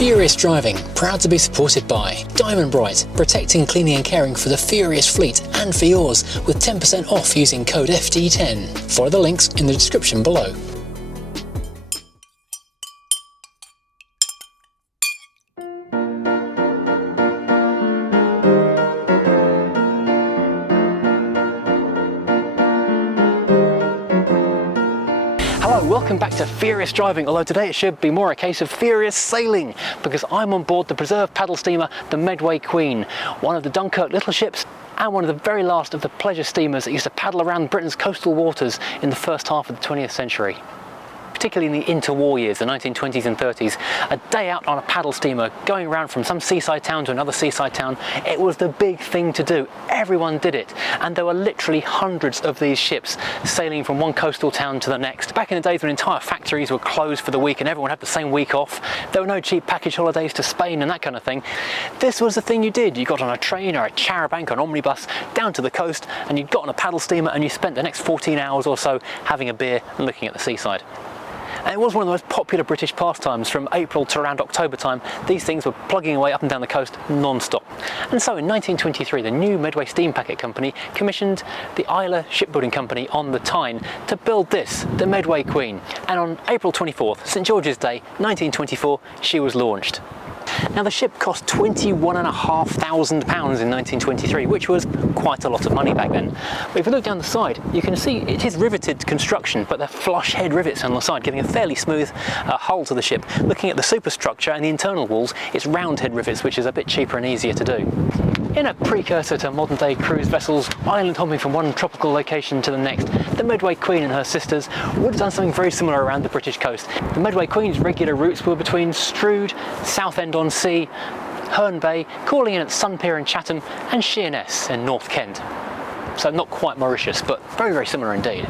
Furious Driving, proud to be supported by Diamond Bright, protecting, cleaning and caring for the Furious fleet and for yours, with 10% off using code FD10. Follow the links in the description below. Welcome back to Furious Driving, although today it should be more a case of furious sailing, because I'm on board the preserved paddle steamer, the Medway Queen, one of the Dunkirk little ships and one of the very last of the pleasure steamers that used to paddle around Britain's coastal waters in the first half of the 20th century. Particularly in the interwar years, the 1920s and 30s, a day out on a paddle steamer going around from some seaside town to another seaside town, it was the big thing to do. Everyone did it, and there were literally hundreds of these ships sailing from one coastal town to the next. Back in the days when entire factories were closed for the week and everyone had the same week off, there were no cheap package holidays to Spain and that kind of thing. This was the thing you did. You got on a train or a charabanc or an omnibus down to the coast, and you got on a paddle steamer and you spent the next 14 hours or so having a beer and looking at the seaside. And it was one of the most popular British pastimes. From April to around October time, these things were plugging away up and down the coast non-stop. And so in 1923, the new Medway Steam Packet Company commissioned the Isla Shipbuilding Company on the Tyne to build this, the Medway Queen. And on April 24th, St George's Day, 1924, she was launched. Now the ship cost £21,500 in 1923, which was quite a lot of money back then. But if you look down the side, you can see it is riveted construction, but they're flush head rivets on the side, giving a fairly smooth hull to the ship. Looking at the superstructure and the internal walls, it's round head rivets, which is a bit cheaper and easier to do. In a precursor to modern day cruise vessels, island hopping from one tropical location to the next, the Medway Queen and her sisters would have done something very similar around the British coast. The Medway Queen's regular routes were between Strood, Southend-on-Sea, Herne Bay, calling in at Sun Pier in Chatham, and Sheerness in North Kent. So not quite Mauritius, but very, very similar indeed.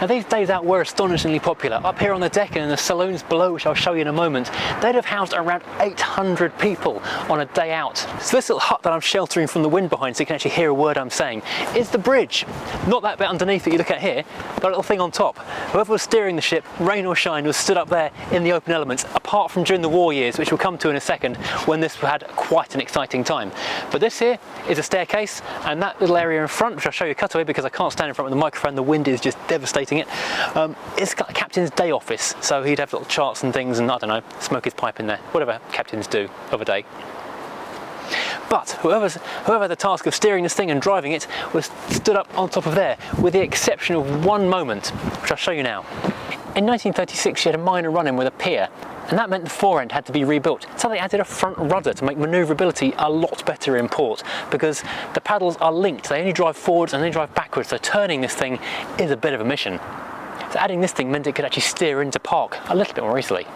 Now these days out were astonishingly popular. Up here on the deck and in the saloons below, which I'll show you in a moment, they'd have housed around 800 people on a day out. So this little hut that I'm sheltering from the wind behind so you can actually hear a word I'm saying is the bridge. Not that bit underneath that you look at here, but a little thing on top. Whoever was steering the ship, rain or shine, was stood up there in the open elements, apart from during the war years, which we'll come to in a second, when this had quite an exciting time. But this here is a staircase, and that little area in front, which I'll show you a cutaway because I can't stand in front of the microphone, the wind is just devastating it. It's got a captain's day office, so he'd have little charts and things and, I don't know, smoke his pipe in there, whatever captains do of a day. But whoever had the task of steering this thing and driving it was stood up on top of there, with the exception of one moment, which I'll show you now. In 1936 she had a minor run-in with a pier, and that meant the fore end had to be rebuilt. So they added a front rudder to make manoeuvrability a lot better in port, because the paddles are linked. They only drive forwards and they drive backwards, so turning this thing is a bit of a mission. So adding this thing meant it could actually steer into park a little bit more easily.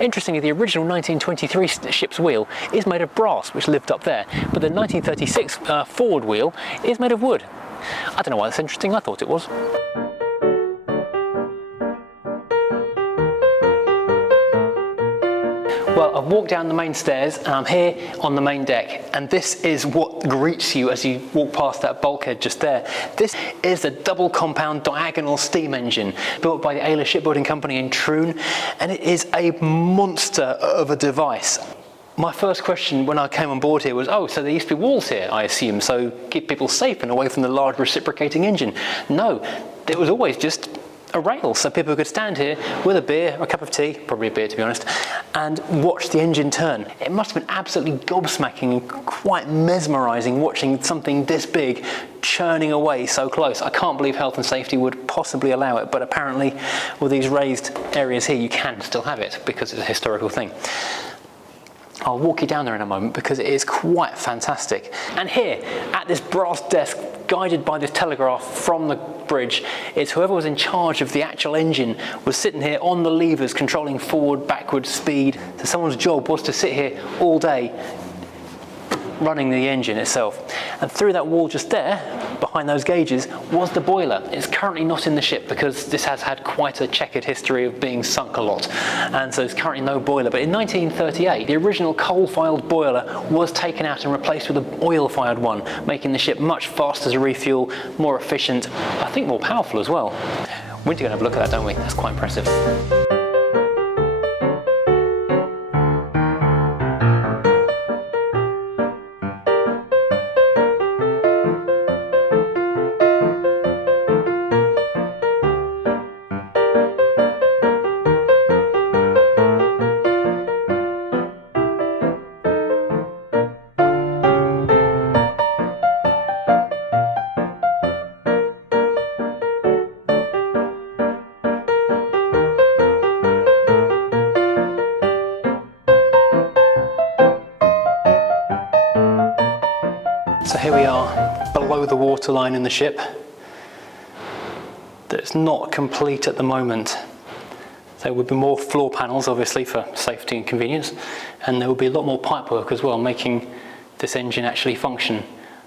Interestingly, the original 1923 ship's wheel is made of brass, which lived up there, but the 1936 forward wheel is made of wood. I don't know why that's interesting, I thought it was. Well, I've walked down the main stairs and I'm here on the main deck, and this is what greets you as you walk past that bulkhead just there. This is the double compound diagonal steam engine built by the Ayla Shipbuilding Company in Troon, and it is a monster of a device. My first question when I came on board here was, oh, so there used to be walls here, I assume, so keep people safe and away from the large reciprocating engine. No, it was always just a rail, so people could stand here with a beer, or a cup of tea, probably a beer to be honest, and watch the engine turn. It must have been absolutely gobsmacking and quite mesmerising watching something this big churning away so close. I can't believe health and safety would possibly allow it, but apparently with these raised areas here you can still have it because it's a historical thing. I'll walk you down there in a moment because it is quite fantastic. And here, at this brass desk, guided by this telegraph from the bridge, it's whoever was in charge of the actual engine was sitting here on the levers, controlling forward, backward, speed. So someone's job was to sit here all day, running the engine itself. And through that wall just there, behind those gauges, was the boiler. It's currently not in the ship because this has had quite a checkered history of being sunk a lot, and so there's currently no boiler. But in 1938, the original coal-fired boiler was taken out and replaced with an oil-fired one, making the ship much faster to refuel, more efficient, I think more powerful as well. We need to go and have a look at that, don't we? That's quite impressive. below the waterline in the ship that's not complete at the moment. There would be more floor panels, obviously, for safety and convenience, and there will be a lot more pipework as well, making this engine actually function.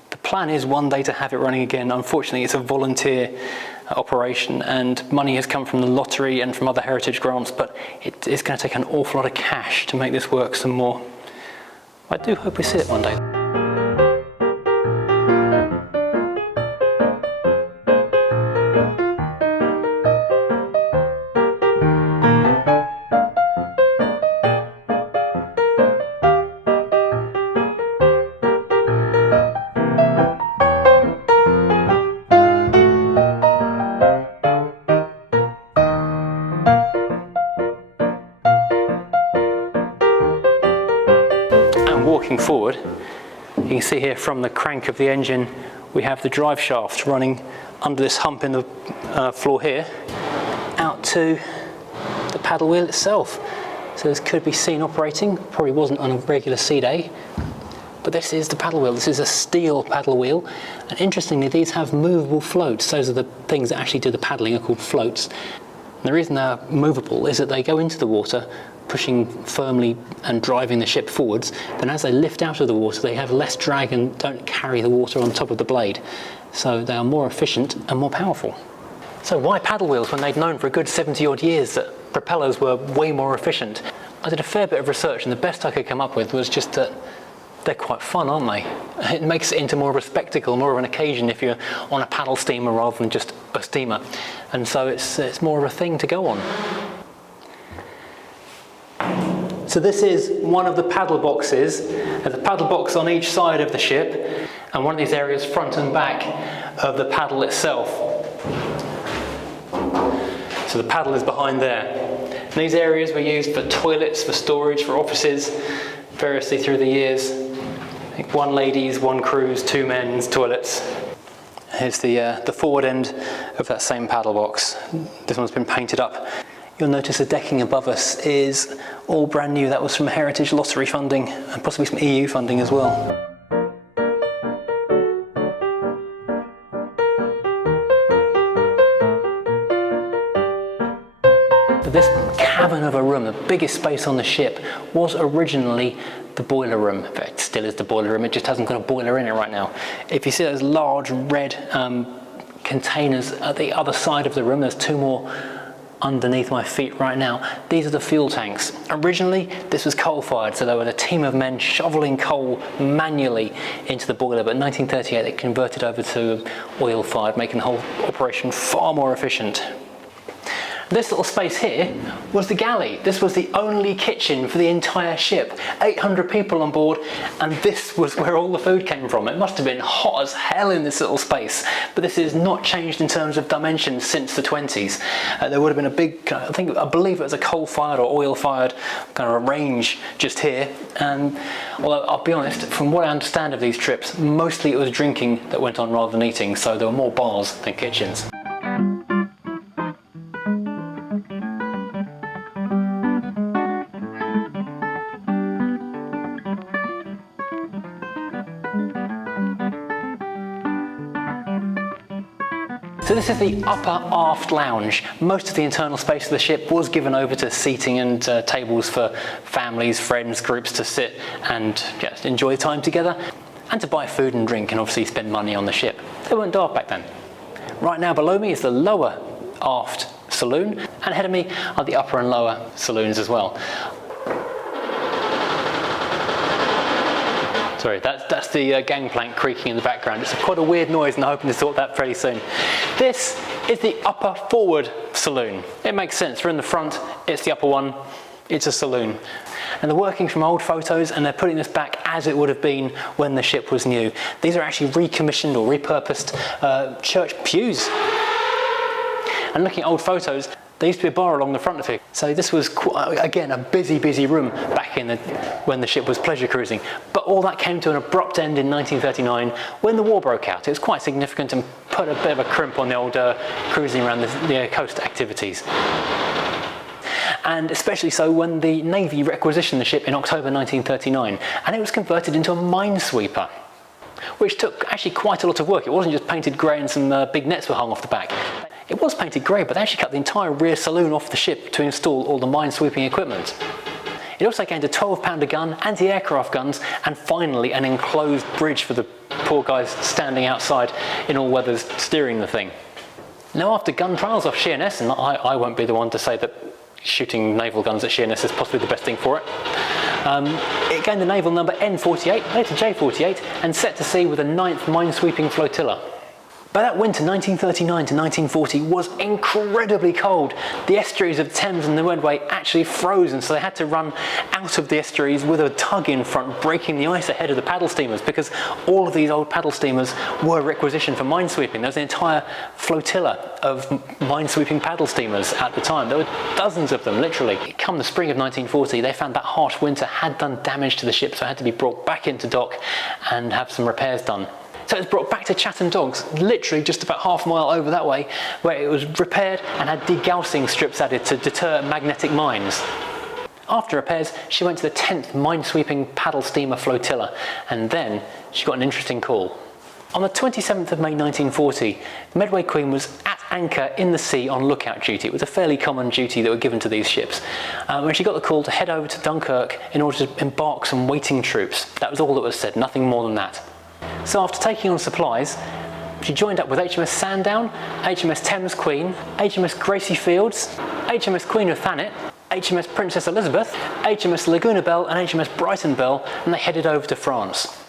The plan is one day to have it running again. Unfortunately, it's a volunteer operation, and money has come from the lottery and from other heritage grants, but it's going to take an awful lot of cash to make this work some more. I do hope we see it one day. Walking forward, you can see here from the crank of the engine we have the drive shaft running under this hump in the floor here out to the paddle wheel itself. So this could be seen operating, probably wasn't on a regular sea day, but this is the paddle wheel. This is a steel paddle wheel, and interestingly these have movable floats. Those are the things that actually do the paddling, are called floats. And the reason they're movable is that they go into the water pushing firmly and driving the ship forwards, then as they lift out of the water they have less drag and don't carry the water on top of the blade. So they are more efficient and more powerful. So why paddle wheels when they'd known for a good 70 odd years that propellers were way more efficient? I did a fair bit of research, and the best I could come up with was just that they're quite fun, aren't they? It makes it into more of a spectacle, more of an occasion if you're on a paddle steamer rather than just a steamer. And so it's more of a thing to go on. So this is one of the paddle boxes. There's a paddle box on each side of the ship, and one of these areas front and back of the paddle itself. So the paddle is behind there. And these areas were used for toilets, for storage, for offices, variously through the years. I think one ladies', one crews', two men's toilets. Here's the forward end of that same paddle box. This one's been painted up. You'll notice the decking above us is all brand new. That was from Heritage Lottery funding and possibly some EU funding as well. This cabin of a room, the biggest space on the ship, was originally the boiler room. In fact, it still is the boiler room, it just hasn't got a boiler in it right now. If you see those large red containers at the other side of the room, there's two more underneath my feet right now. These are the fuel tanks. Originally this was coal-fired, so there was a team of men shoveling coal manually into the boiler, but in 1938 it converted over to oil-fired, making the whole operation far more efficient. This little space here was the galley. This was the only kitchen for the entire ship. 800 people on board, and this was where all the food came from. It must have been hot as hell in this little space, but this is not changed in terms of dimensions since the 20s. There would have been a big, I believe it was a coal-fired or oil-fired kind of a range just here. And although I'll be honest, from what I understand of these trips, mostly it was drinking that went on rather than eating, so there were more bars than kitchens. So this is the upper aft lounge. Most of the internal space of the ship was given over to seating and tables for families, friends, groups to sit and just enjoy time together, and to buy food and drink and obviously spend money on the ship. They weren't daft back then. Right now below me is the lower aft saloon, and ahead of me are the upper and lower saloons as well. Sorry, that's the gangplank creaking in the background. It's quite a weird noise, and I'm hoping to sort that fairly soon. This is the upper forward saloon. It makes sense. We're in the front, it's the upper one, it's a saloon. And they're working from old photos, and they're putting this back as it would have been when the ship was new. These are actually recommissioned or repurposed church pews. And looking at old photos, there used to be a bar along the front of it. So this was, again, a busy room back in when the ship was pleasure cruising. But all that came to an abrupt end in 1939 when the war broke out. It was quite significant and put a bit of a crimp on the old cruising around the coast activities. And especially so when the Navy requisitioned the ship in October 1939, and it was converted into a minesweeper. which took actually quite a lot of work. It wasn't just painted grey and some big nets were hung off the back. It was painted grey, but they actually cut the entire rear saloon off the ship to install all the minesweeping equipment. It also gained a 12-pounder gun, anti-aircraft guns, and finally an enclosed bridge for the poor guys standing outside in all weathers steering the thing. Now, after gun trials off Sheerness, and I won't be the one to say that shooting naval guns at Sheerness is possibly the best thing for it, it gained the naval number N48, later J48, and set to sea with a 9th minesweeping flotilla. But that winter, 1939 to 1940, was incredibly cold. The estuaries of the Thames and the Medway actually froze, and so they had to run out of the estuaries with a tug in front, breaking the ice ahead of the paddle steamers, because all of these old paddle steamers were requisitioned for minesweeping. There was an entire flotilla of minesweeping paddle steamers at the time. There were dozens of them, literally. Come the spring of 1940, they found that harsh winter had done damage to the ship, so it had to be brought back into dock and have some repairs done. So it was brought back to Chatham Docks, literally just about half a mile over that way, where it was repaired and had degaussing strips added to deter magnetic mines. After repairs, she went to the 10th minesweeping paddle steamer flotilla, and then she got an interesting call. On the 27th of May 1940, Medway Queen was at anchor in the sea on lookout duty. It was a fairly common duty that were given to these ships. When she got the call to head over to Dunkirk in order to embark some waiting troops. That was all that was said, nothing more than that. So after taking on supplies, she joined up with HMS Sandown, HMS Thames Queen, HMS Gracie Fields, HMS Queen of Thanet, HMS Princess Elizabeth, HMS Laguna Belle and HMS Brighton Belle, and they headed over to France.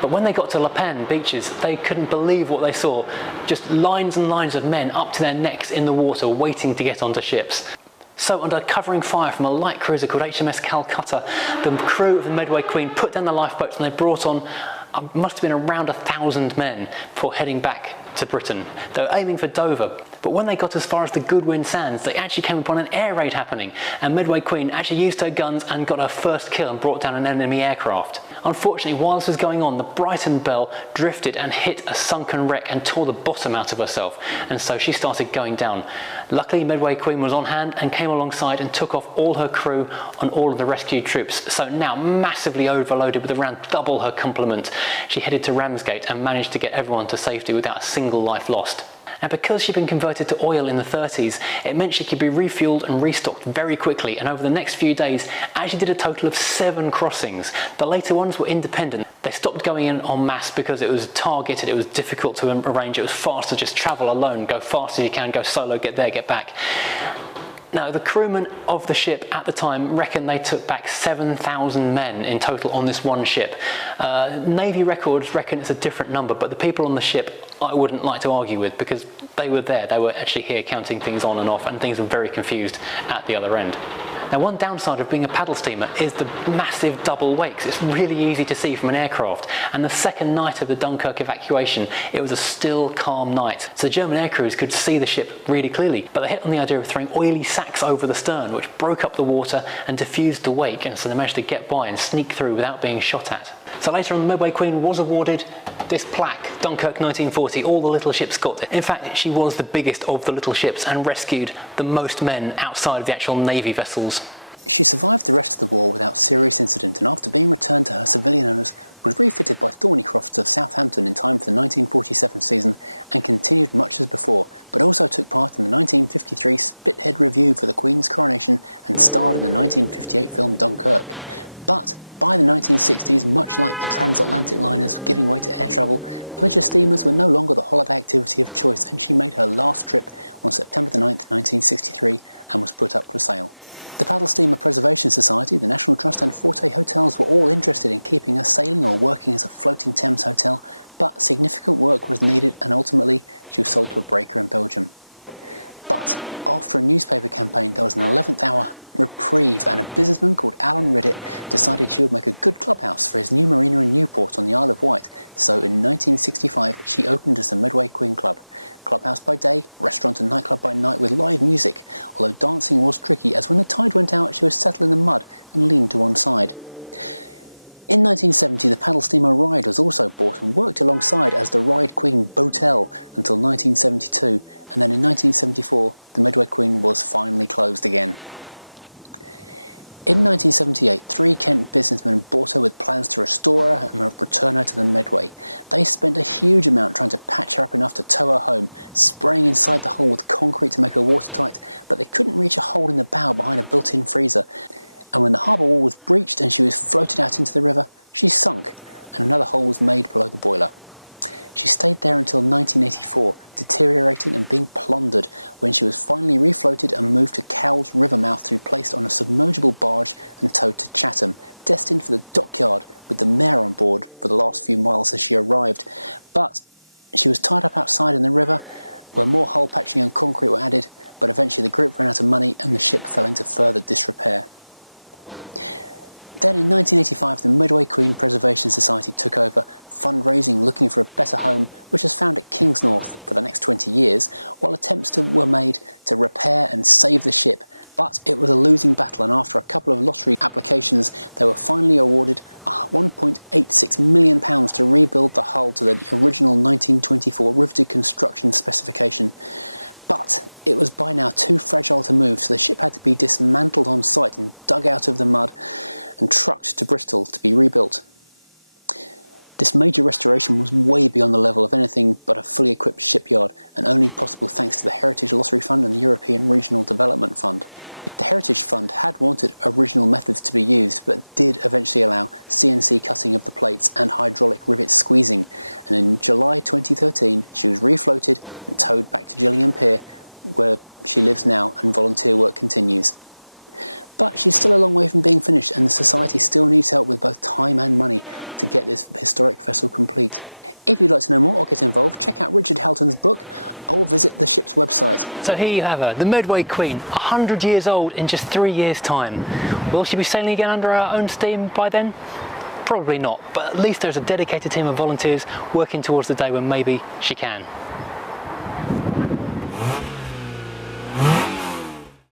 But when they got to La Panne beaches, they couldn't believe what they saw. Just lines and lines of men up to their necks in the water waiting to get onto ships. So under covering fire from a light cruiser called HMS Calcutta, the crew of the Medway Queen put down the lifeboats and they brought on must have been around 1,000 men before heading back to Britain. They were aiming for Dover, but when they got as far as the Goodwin Sands, they actually came upon an air raid happening, and Medway Queen actually used her guns and got her first kill and brought down an enemy aircraft. Unfortunately, while this was going on, the Brighton Belle drifted and hit a sunken wreck and tore the bottom out of herself, and so she started going down. Luckily, Medway Queen was on hand and came alongside and took off all her crew and all of the rescued troops. So now massively overloaded with around double her complement, she headed to Ramsgate and managed to get everyone to safety without a single life lost. And because she'd been converted to oil in the 30s, it meant she could be refueled and restocked very quickly, and over the next few days actually did a total of 7 crossings. The later ones were independent. They stopped going in en masse because it was targeted, it was difficult to arrange, it was fast to just travel alone, go fast as you can, go solo, get there, get back. Now, the crewmen of the ship at the time reckon they took back 7,000 men in total on this one ship. Navy records reckon it's a different number, but the people on the ship I wouldn't like to argue with because they were there, they were actually here counting things on and off, and things were very confused at the other end. Now, one downside of being a paddle steamer is the massive double wakes. It's really easy to see from an aircraft, and the second night of the Dunkirk evacuation, it was a still, calm night. So the German air crews could see the ship really clearly, but they hit on the idea of throwing oily sacks over the stern, which broke up the water and diffused the wake, and so they managed to get by and sneak through without being shot at. So later on, the Medway Queen was awarded this plaque, Dunkirk 1940, all the little ships got it. In fact, she was the biggest of the little ships and rescued the most men outside of the actual Navy vessels. She survived the rest of the war without serious incident, and after being returned to her civilian owners, was refitted by Thornycrofts of Southampton in time for the 1947 season and continued much as before, but also took part in the 1953 Spithead Review for the Queen's coronation and starred in the 1958 film Dunkirk. But by the 1960s, much like the transatlantic liners giving way to air travel, pleasure steamers were no longer the holiday activity of choice, and she made her last trip on September the 9th, 1963, and was put up for sale. The Paddle Steamer Preservation Society, the National Trust and Forte Hotels were all interested in keeping her sailing or working as a floating Thames hotel, but significant work was needed and ultimately she was sold to a breaker in Belgium. But after a newspaper campaign, there was an 11th hour reprieve, and a businessman called Alan Riddett decided she would make a good clubhouse for his new marina in Newport on the Isle of Wight. So in 1965 she opened as the Medway Queen Club. Clubhouse by day, restaurant and nightclub by night with live music, although dancing was tricky as when the tide went out she was settled in the mud and leaned to one side. In 1970 the paddle steamer Ride was also bought and worked alongside as the Ride Queen Boatel until 1972, and then in 1974 the Medway Queen was finally closed again. In 1978, 3 Kent businessmen bought her with plans to restore her and return her to the Medway. They spent a huge amount trying to patch her up enough to tow her home, spraying inside the hull with concrete to make her watertight, but they couldn't reach a hole in the bow behind a built-in freezer. And when the harbour wall was breached and she was floated out into the river, she sunk, and another hole was made below the boiler. She stayed there until 1984, deteriorating and being plundered, when she was finally refloated and moved to Cowes River mouth to be placed on a submergible barge and towed to Chatham, destined for the dockyard with the mayor on board for the last few miles as she arrived. But she was tied up outside in the river, where more hull patching and concrete were added, but eventually the group ran out of money and the ship fell into further disrepair. Then in 1985, the Medway Queen Preservation Society took over, fundraising looking for a better home, which was found at Kingsnorth for the next 20 years, while attempts were made to repair and save the ship. But it was a losing battle, and after a couple of lottery applications, they were finally awarded £1.86 million to rebuild the hull to the original 1924 riveted construction specification. But it was by now too fragile to move, so the ship had to be dismantled on site and dug out of the mud and trucked to Bristol to be rebuilt. This major restoration was way beyond the level of anything but a fully equipped shipyard, and only possible thanks to the Heritage Lottery Fund and the European Regional Development Fund. The Heritage Fund had wanted original methods to be used, but did eventually allow CNC cutting of the plates and hydraulic rivet squeezing, and in July 2013 she was refloated and towed back to Gillingham Pier, where she lives now, and volunteer work continues. But she's still a long way from being finished, and the Society still needs help with both time and money to get this historic vessel complete. If you'd like to know more or get involved, check out Richard Halton's book or visit the ship's website. So here you have her, the Medway Queen, 100 years old in just 3 years' time. Will she be sailing again under her own steam by then? Probably not, but at least there's a dedicated team of volunteers working towards the day when maybe she can.